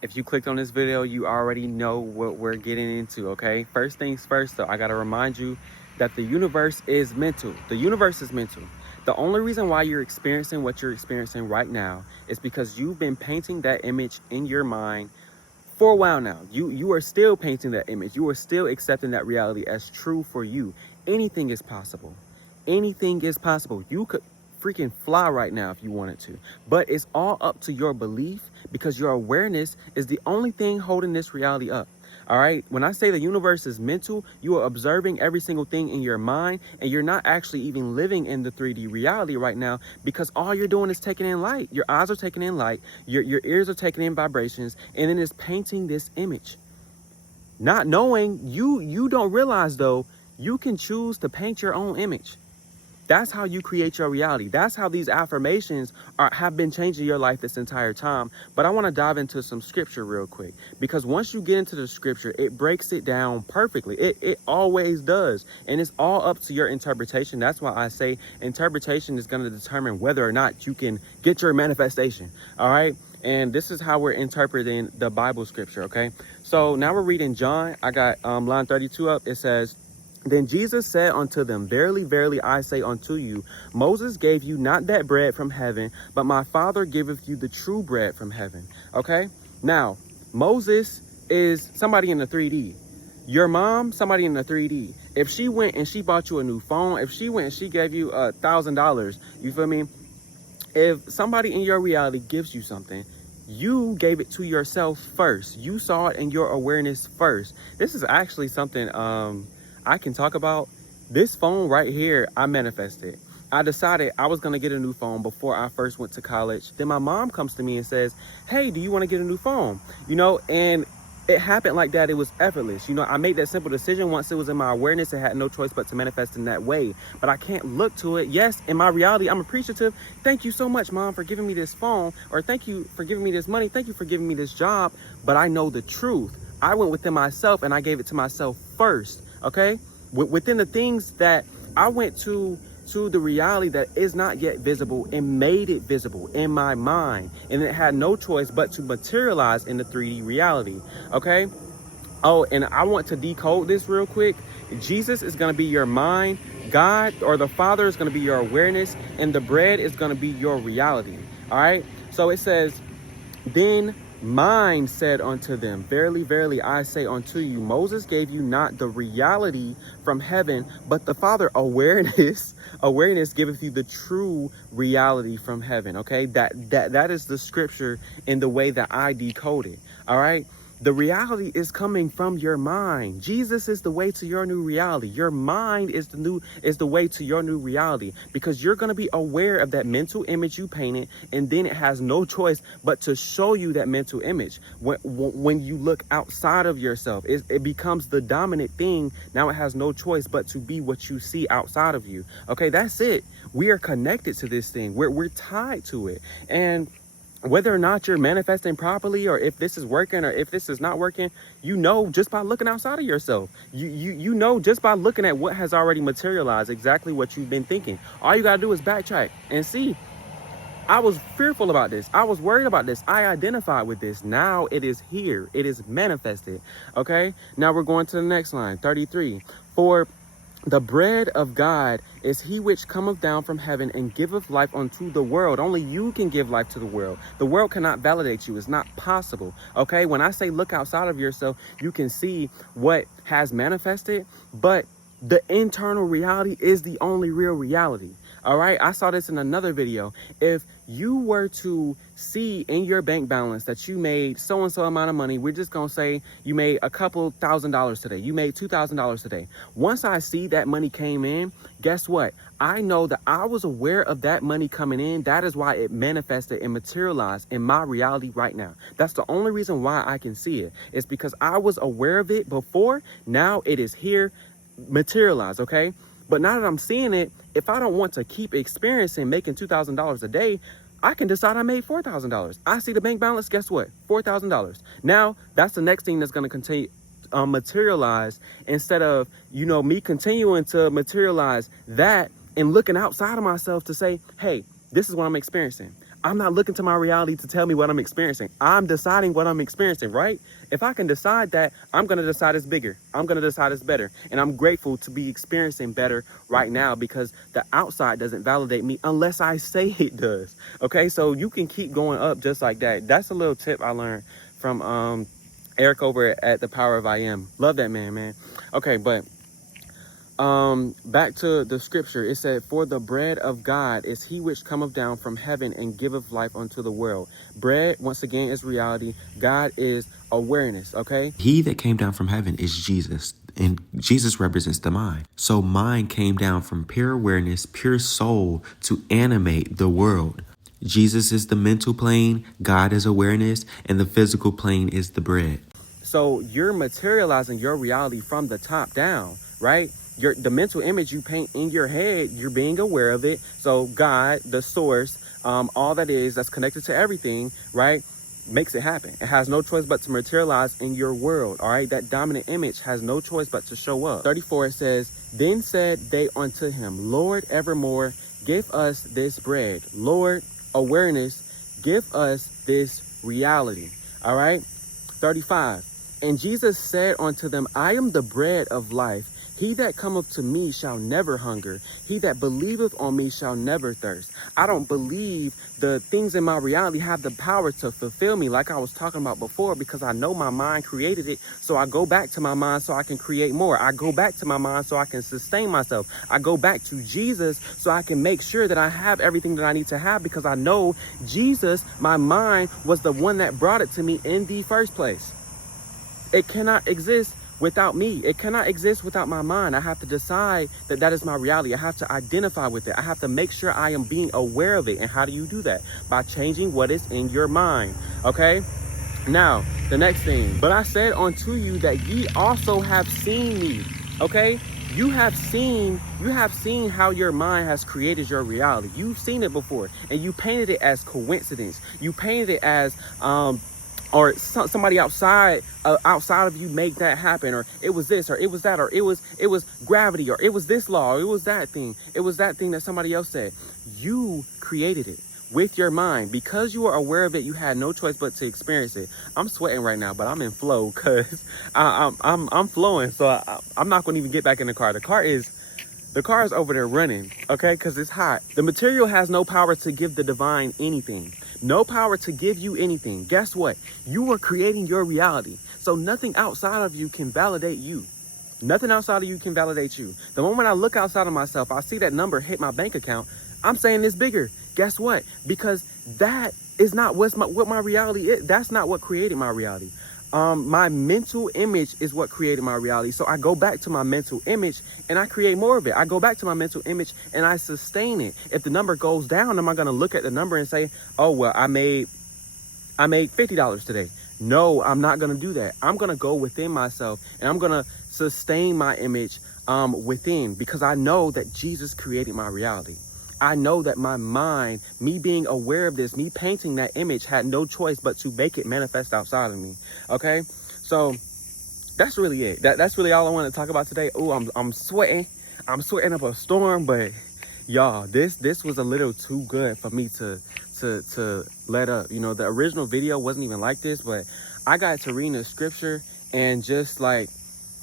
If you clicked on this video, you already know what we're getting into, okay? First things first, though, I gotta remind you that the universe is mental. The universe is mental. The only reason why you're experiencing what you're experiencing right now is because you've been painting that image in your mind for a while now. You are still painting that image. You are still accepting that reality as true for you. Anything is possible. Anything is possible. You could freaking fly right now if you wanted to, but it's all up to your belief, because your awareness is the only thing holding this reality up. All right, when I say the universe is mental, you are observing every single thing in your mind, and you're not actually even living in the 3D reality right now, because all you're doing is taking in light. Your eyes are taking in light, your ears are taking in vibrations, and then it's painting this image. Not knowing, you don't realize though, you can choose to paint your own image. That's how you create your reality. That's how these affirmations have been changing your life this entire time. But I want to dive into some scripture real quick, because once you get into the scripture, it breaks it down perfectly. It always does. And it's all up to your interpretation. That's why I say interpretation is going to determine whether or not you can get your manifestation. All right. And this is how we're interpreting the Bible scripture. OK, so now we're reading John. I got line 32 up. It says, "Then Jesus said unto them, Verily, verily, I say unto you, Moses gave you not that bread from heaven, but my Father giveth you the true bread from heaven." Okay? Now, Moses is somebody in the 3D. Your mom, somebody in the 3D. If she went and she bought you a new phone, if she went and she gave you $1,000, you feel me? If somebody in your reality gives you something, you gave it to yourself first. You saw it in your awareness first. This is actually something I can talk about. This phone right here, I manifested. I decided I was gonna get a new phone before I first went to college. Then my mom comes to me and says, "Hey, do you want to get a new phone?" You know, and it happened like that. It was effortless. You know, I made that simple decision. Once it was in my awareness, I had no choice but to manifest in that way. But I can't look to it. Yes, in my reality, I'm appreciative. Thank you so much, Mom, for giving me this phone, or thank you for giving me this money. Thank you for giving me this job. But I know the truth. I went within myself and I gave it to myself first. Okay, within the things that I went to the reality that is not yet visible, and made it visible in my mind, and it had no choice but to materialize in the 3D reality. Okay. Oh, and I want to decode this real quick. Jesus is going to be your mind, God or the Father is going to be your awareness, and the bread is going to be your reality. All right, so it says, "Then mine said unto them, Verily, verily, I say unto you, Moses gave you not the reality from heaven, but the Father." Awareness giveth you the true reality from heaven. Okay, that is the scripture in the way that I decode it. All right. The reality is coming from your mind. Jesus is the way to your new reality. Your mind is the way to your new reality, because you're going to be aware of that mental image you painted, and then it has no choice but to show you that mental image. When you look outside of yourself, it becomes the dominant thing. Now it has no choice but to be what you see outside of you. Okay, that's it. We are connected to this thing. We're tied to it. And whether or not you're manifesting properly, or if this is working or if this is not working, you know, just by looking outside of yourself, you know, just by looking at what has already materialized, exactly what you've been thinking. All you got to do is backtrack and see. I was fearful about this. I was worried about this. I identified with this. Now it is here. It is manifested. Okay. Now we're going to the next line, 33. "For the bread of God is he which cometh down from heaven and giveth life unto the world." Only you can give life to the world. The world cannot validate you. It's not possible. Okay. When I say look outside of yourself, you can see what has manifested, but the internal reality is the only real reality. All right. I saw this in another video. If you were to see in your bank balance that you made so-and-so amount of money, we're just going to say you made a couple $1,000s today. You made $2,000 today. Once I see that money came in, guess what? I know that I was aware of that money coming in. That is why it manifested and materialized in my reality right now. That's the only reason why I can see it. It's because I was aware of it before. Now it is here, materialized. Okay. But now that I'm seeing it, if I don't want to keep experiencing making $2,000 a day, I can decide I made $4,000. I see the bank balance, guess what? $4,000. Now, that's the next thing that's going to continue materialize, instead of, you know, me continuing to materialize that and looking outside of myself to say, hey, this is what I'm experiencing. I'm not looking to my reality to tell me what I'm experiencing. I'm deciding what I'm experiencing, right? If I can decide that, I'm going to decide it's bigger. I'm going to decide it's better. And I'm grateful to be experiencing better right now because the outside doesn't validate me unless I say it does. Okay, so you can keep going up just like that. That's a little tip I learned from Eric over at The Power of I Am. Love that man. Okay, but back to the scripture. It said, for the bread of God is he which cometh down from heaven and giveth life unto the world. Bread, once again, is reality. God is awareness, okay? He that came down from heaven is Jesus, and Jesus represents the mind. So mind came down from pure awareness, pure soul to animate the world. Jesus is the mental plane, God is awareness, and the physical plane is the bread. So you're materializing your reality from the top down, right? The mental image you paint in your head, you're being aware of it. So God, the source, all that is that's connected to everything, right, makes it happen. It has no choice but to materialize in your world, all right? That dominant image has no choice but to show up. 34, it says, then said they unto him, Lord, evermore, give us this bread. Lord, awareness, give us this reality, all right? 35, and Jesus said unto them, I am the bread of life. He that cometh to me shall never hunger. He that believeth on me shall never thirst. I don't believe the things in my reality have the power to fulfill me like I was talking about before because I know my mind created it. So I go back to my mind so I can create more. I go back to my mind so I can sustain myself. I go back to Jesus so I can make sure that I have everything that I need to have because I know Jesus, my mind, was the one that brought it to me in the first place. It cannot exist without me. It cannot exist without my mind. I have to decide that that is my reality. I have to identify with it. I have to make sure I am being aware of it. And how do you do that? By changing what is in your mind. Okay? Now, the next thing. But I said unto you that ye also have seen me. Okay? You have seen how your mind has created your reality. You've seen it before. And you painted it as coincidence. You painted it as or somebody outside of you make that happen, or it was this, or it was that, or it was gravity, or it was this law, or it was that thing. It was that thing that somebody else said. You created it with your mind. Because you were aware of it, you had no choice but to experience it. I'm sweating right now, but I'm in flow because I'm flowing. So I'm not going to even get back in the car. The car is over there running, okay, because it's hot. The material has no power to give the divine anything. No power to give you anything. Guess what? You are creating your reality. So nothing outside of you can validate you. Nothing outside of you can validate you. The moment I look outside of myself, I see that number hit my bank account. I'm saying it's bigger. Guess what? Because that is not what my reality is. That's not what created my reality. My mental image is what created my reality. So I go back to my mental image and I create more of it. I go back to my mental image and I sustain it. If the number goes down, am I going to look at the number and say, oh, well, I made $50 today? No, I'm not going to do that. I'm going to go within myself and I'm going to sustain my image within, because I know that Jesus created my reality. I know that my mind, me being aware of this, me painting that image, had no choice but to make it manifest outside of me. Okay, so that's really it. That's really all I want to talk about today. Oh, I'm sweating. I'm sweating up a storm, but y'all, this was a little too good for me to let up. You know, the original video wasn't even like this, but I got to read the scripture and just like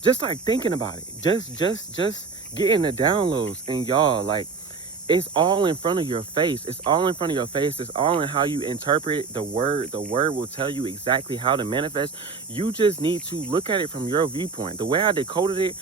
thinking about it, just getting the downloads, and y'all, like, it's all in front of your face. It's all in front of your face. It's all in how you interpret the word. The word will tell you exactly how to manifest. You just need to look at it from your viewpoint. The way I decoded it,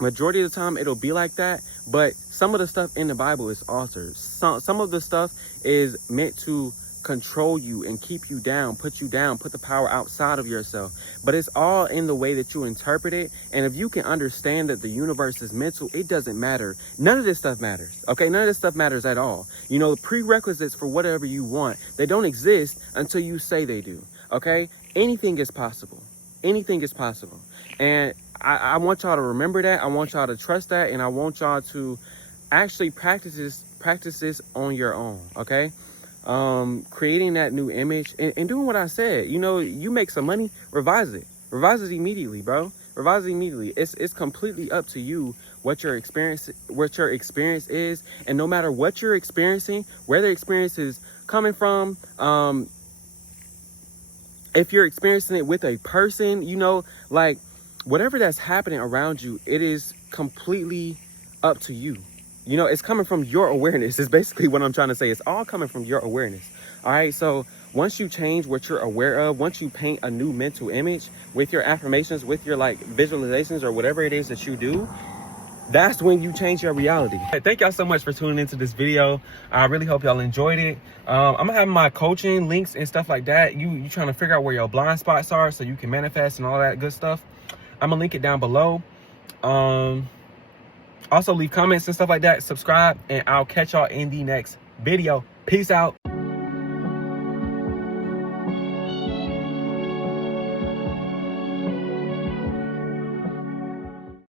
majority of the time it'll be like that. But some of the stuff in the Bible is altered. Some of the stuff is meant to control you and keep you down, put the power outside of yourself. But it's all in the way that you interpret it. And if you can understand that the universe is mental, it doesn't matter. None of this stuff matters. Okay, none of this stuff matters at all. You know, the prerequisites for whatever you want, they don't exist until you say they do. Okay, anything is possible. Anything is possible. And I want y'all to remember that. I want y'all to trust that, and I want y'all to actually practice this on your own. Okay, creating that new image and doing what I said. You know, you make some money, revise it immediately, bro. Revise it immediately. It's completely up to you what your experience is. And no matter what you're experiencing, whether experience is coming from. If you're experiencing it with a person, you know, like whatever that's happening around you, it is completely up to you. You know, it's coming from your awareness. Is basically what I'm trying to say. It's all coming from your awareness. All right. So once you change what you're aware of, once you paint a new mental image with your affirmations, with your like visualizations or whatever it is that you do, that's when you change your reality. Thank y'all so much for tuning into this video. I really hope y'all enjoyed it. I'm gonna have my coaching links and stuff like that. You trying to figure out where your blind spots are so you can manifest and all that good stuff. I'm gonna link it down below. Also leave comments and stuff like that, subscribe, and I'll catch y'all in the next video. Peace out.